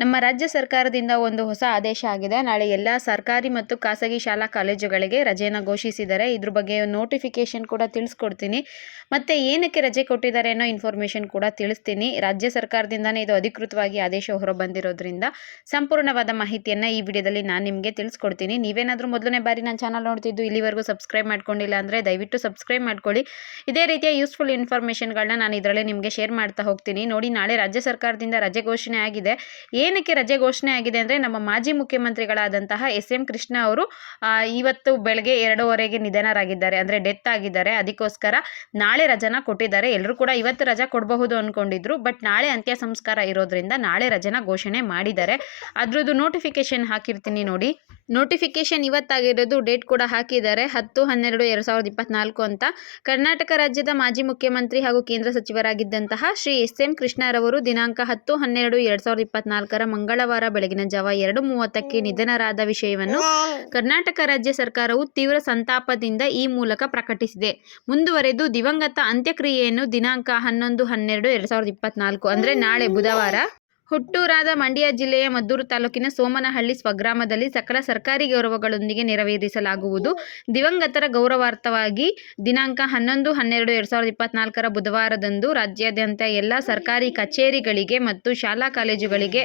ನಮ್ಮ ರಾಜ್ಯ ಸರ್ಕಾರದಿಂದ ಒಂದು ಹೊಸ ಆದೇಶ ಆಗಿದೆ. ನಾಳೆ ಎಲ್ಲ ಸರ್ಕಾರಿ ಮತ್ತು ಖಾಸಗಿ ಶಾಲಾ ಕಾಲೇಜುಗಳಿಗೆ ರಜೆಯನ್ನು ಘೋಷಿಸಿದ್ದಾರೆ. ಇದ್ರ ಬಗ್ಗೆ ನೋಟಿಫಿಕೇಶನ್ ಕೂಡ ತಿಳಿಸ್ಕೊಡ್ತೀನಿ. ಮತ್ತು ಏನಕ್ಕೆ ರಜೆ ಕೊಟ್ಟಿದ್ದಾರೆ ಅನ್ನೋ ಇನ್ಫಾರ್ಮೇಷನ್ ಕೂಡ ತಿಳಿಸ್ತೀನಿ. ರಾಜ್ಯ ಸರ್ಕಾರದಿಂದನೇ ಇದು ಅಧಿಕೃತವಾಗಿ ಆದೇಶ ಹೊರಬಂದಿರೋದ್ರಿಂದ ಸಂಪೂರ್ಣವಾದ ಮಾಹಿತಿಯನ್ನು ಈ ವಿಡಿಯೋದಲ್ಲಿ ನಾನು ನಿಮಗೆ ತಿಳಿಸ್ಕೊಡ್ತೀನಿ. ನೀವೇನಾದರೂ ಮೊದಲನೇ ಬಾರಿ ನನ್ನ ಚಾನಲ್ ನೋಡ್ತಿದ್ದು ಇಲ್ಲಿವರೆಗೂ ಸಬ್ಸ್ಕ್ರೈಬ್ ಮಾಡ್ಕೊಂಡಿಲ್ಲ ಅಂದರೆ ದಯವಿಟ್ಟು ಸಬ್ಸ್ಕ್ರೈಬ್ ಮಾಡ್ಕೊಳ್ಳಿ. ಇದೇ ರೀತಿಯ ಯೂಸ್ಫುಲ್ ಇನ್ಫಾರ್ಮೇಷನ್ಗಳನ್ನ ನಾನು ಇದರಲ್ಲಿ ನಿಮಗೆ ಶೇರ್ ಮಾಡ್ತಾ ಹೋಗ್ತೀನಿ. ನೋಡಿ, ನಾಳೆ ರಾಜ್ಯ ಸರ್ಕಾರದಿಂದ ರಜೆ ಘೋಷಣೆ ಆಗಿದೆ. ಏನಕ್ಕೆ ರಜೆ ಘೋಷಣೆ ಆಗಿದೆ ಅಂದರೆ ನಮ್ಮ ಮಾಜಿ ಮುಖ್ಯಮಂತ್ರಿಗಳಾದಂತಹ ಎಸ್.ಎಂ. ಕೃಷ್ಣ ಅವರು ಇವತ್ತು ಬೆಳಗ್ಗೆ 2:15ಗೆ ನಿಧನರಾಗಿದ್ದಾರೆ, ಅಂದರೆ ಡೆತ್ ಆಗಿದ್ದಾರೆ. ಅದಕ್ಕೋಸ್ಕರ ನಾಳೆ ರಜೆನ ಕೊಟ್ಟಿದ್ದಾರೆ. ಎಲ್ಲರೂ ಕೂಡ ಇವತ್ತು ರಜೆ ಕೊಡಬಹುದು ಅಂದ್ಕೊಂಡಿದ್ರು, ಬಟ್ ನಾಳೆ ಅಂತ್ಯ ಸಂಸ್ಕಾರ ಇರೋದ್ರಿಂದ ನಾಳೆ ರಜೆನ ಘೋಷಣೆ ಮಾಡಿದ್ದಾರೆ. ಅದ್ರದ್ದು ನೋಟಿಫಿಕೇಶನ್ ಹಾಕಿರ್ತೀನಿ ನೋಡಿ. ನೋಟಿಫಿಕೇಶನ್ ಇವತ್ತಾಗಿರೋದು, ಡೇಟ್ ಕೂಡ ಹಾಕಿದ್ದಾರೆ 10/12/2024 ಅಂತ. ಕರ್ನಾಟಕ ರಾಜ್ಯದ ಮಾಜಿ ಮುಖ್ಯಮಂತ್ರಿ ಹಾಗೂ ಕೇಂದ್ರ ಸಚಿವರಾಗಿದ್ದಂತಹ ಶ್ರೀ ಎಸ್.ಎಂ. ಕೃಷ್ಣರವರು ದಿನಾಂಕ 10/12/2024 ಮಂಗಳವಾರ ಬೆಳಗಿನ ಜಾವ 2:30ಕ್ಕೆ ನಿಧನರಾದ ವಿಷಯವನ್ನು ಕರ್ನಾಟಕ ರಾಜ್ಯ ಸರ್ಕಾರವು ತೀವ್ರ ಸಂತಾಪದಿಂದ ಈ ಮೂಲಕ ಪ್ರಕಟಿಸಿದೆ. ಮುಂದುವರೆದು ದಿವಂಗತ ಅಂತ್ಯಕ್ರಿಯೆಯನ್ನು ದಿನಾಂಕ 11/12/2024 ಅಂದರೆ ನಾಳೆ ಬುಧವಾರ ಹುಟ್ಟೂರಾದ ಮಂಡ್ಯ ಜಿಲ್ಲೆಯ ಮದ್ದೂರು ತಾಲೂಕಿನ ಸೋಮನಹಳ್ಳಿ ಸ್ವಗ್ರಾಮದಲ್ಲಿ ಸಕಲ ಸರ್ಕಾರಿ ಗೌರವಗಳೊಂದಿಗೆ ನೆರವೇರಿಸಲಾಗುವುದು. ದಿವಂಗತರ ಗೌರವಾರ್ಥವಾಗಿ ದಿನಾಂಕ 11/12/2024 ಬುಧವಾರದಂದು ರಾಜ್ಯಾದ್ಯಂತ ಎಲ್ಲ ಸರ್ಕಾರಿ ಕಚೇರಿಗಳಿಗೆ ಮತ್ತು ಶಾಲಾ ಕಾಲೇಜುಗಳಿಗೆ,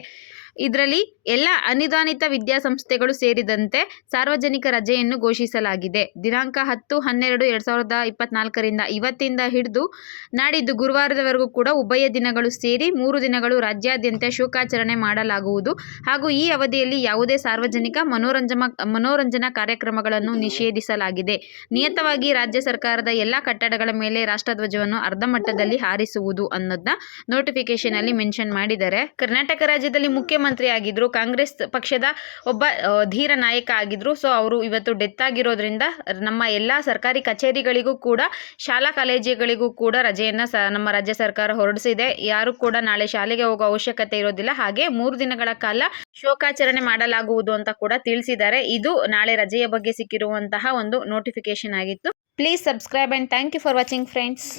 ಇದರಲ್ಲಿ ಎಲ್ಲ ಅನುದಾನಿತ ವಿದ್ಯಾಸಂಸ್ಥೆಗಳು ಸೇರಿದಂತೆ ಸಾರ್ವಜನಿಕ ರಜೆಯನ್ನು ಘೋಷಿಸಲಾಗಿದೆ. ದಿನಾಂಕ 10/12/2024 ಇವತ್ತಿಂದ ಹಿಡಿದು ನಾಡಿದ್ದು ಗುರುವಾರದವರೆಗೂ ಕೂಡ ಉಭಯ ದಿನಗಳು ಸೇರಿ 3 ದಿನಗಳು ರಾಜ್ಯಾದ್ಯಂತ ಶೋಕಾಚರಣೆ ಮಾಡಲಾಗುವುದು. ಹಾಗೂ ಈ ಅವಧಿಯಲ್ಲಿ ಯಾವುದೇ ಸಾರ್ವಜನಿಕ ಮನೋರಂಜನಾ ಕಾರ್ಯಕ್ರಮಗಳನ್ನು ನಿಷೇಧಿಸಲಾಗಿದೆ. ನಿಯತವಾಗಿ ರಾಜ್ಯ ಸರ್ಕಾರದ ಎಲ್ಲ ಕಟ್ಟಡಗಳ ಮೇಲೆ ರಾಷ್ಟ್ರಧ್ವಜವನ್ನು ಅರ್ಧ ಮಟ್ಟದಲ್ಲಿ ಹಾರಿಸುವುದು ಅನ್ನೋದನ್ನ ನೋಟಿಫಿಕೇಶನ್ ಅಲ್ಲಿ ಮೆನ್ಷನ್ ಮಾಡಿದ್ದಾರೆ. ಕರ್ನಾಟಕ ರಾಜ್ಯದಲ್ಲಿ ಮುಖ್ಯಮಂತ್ರಿ ಆಗಿದ್ರು, ಕಾಂಗ್ರೆಸ್ ಪಕ್ಷದ ಒಬ್ಬ ಧೀರ ನಾಯಕ ಆಗಿದ್ರು. ಸೊ ಅವರು ಇವತ್ತು ಡೆತ್ ಆಗಿರೋದ್ರಿಂದ ನಮ್ಮ ಎಲ್ಲ ಸರ್ಕಾರಿ ಕಚೇರಿಗಳಿಗೂ ಕೂಡ ಶಾಲಾ ಕಾಲೇಜುಗಳಿಗೂ ಕೂಡ ರಜೆಯನ್ನು ನಮ್ಮ ರಾಜ್ಯ ಸರ್ಕಾರ ಹೊರಡಿಸಿದೆ. ಯಾರು ಕೂಡ ನಾಳೆ ಶಾಲೆಗೆ ಹೋಗೋ ಅವಶ್ಯಕತೆ ಇರೋದಿಲ್ಲ. ಹಾಗೆ 3 ದಿನಗಳ ಕಾಲ ಶೋಕಾಚರಣೆ ಮಾಡಲಾಗುವುದು ಅಂತ ಕೂಡ ತಿಳಿಸಿದ್ದಾರೆ. ಇದು ನಾಳೆ ರಜೆಯ ಬಗ್ಗೆ ಸಿಕ್ಕಿರುವಂತಹ ಒಂದು ನೋಟಿಫಿಕೇಶನ್ ಆಗಿತ್ತು. Please subscribe and thank you for watching friends.